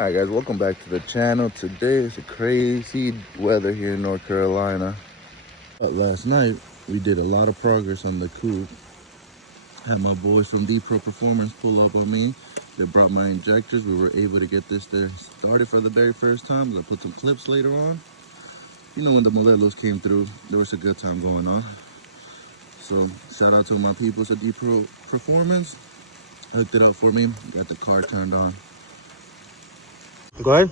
Alright guys, welcome back to the channel. Today is a crazy weather here in North Carolina. Last night we did a lot of progress on the coupe. Had my boys from D-Pro Performance pull up on me. They brought my injectors. We were able to get this there started for the very first time. I put some clips later on. You know, when the Modelos came through, there was a good time going on. So shout out to my peoples at D-Pro Performance. Hooked it up for me, got the car turned on. Go ahead.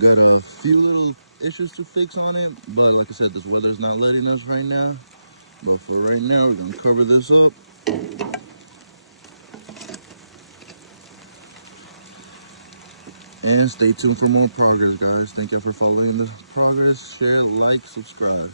Got a few little issues to fix on it, but like I said, this weather's not letting us right now. But for right now, we're gonna cover this up. And stay tuned for more progress, guys. Thank you for following the progress. Share, like, subscribe.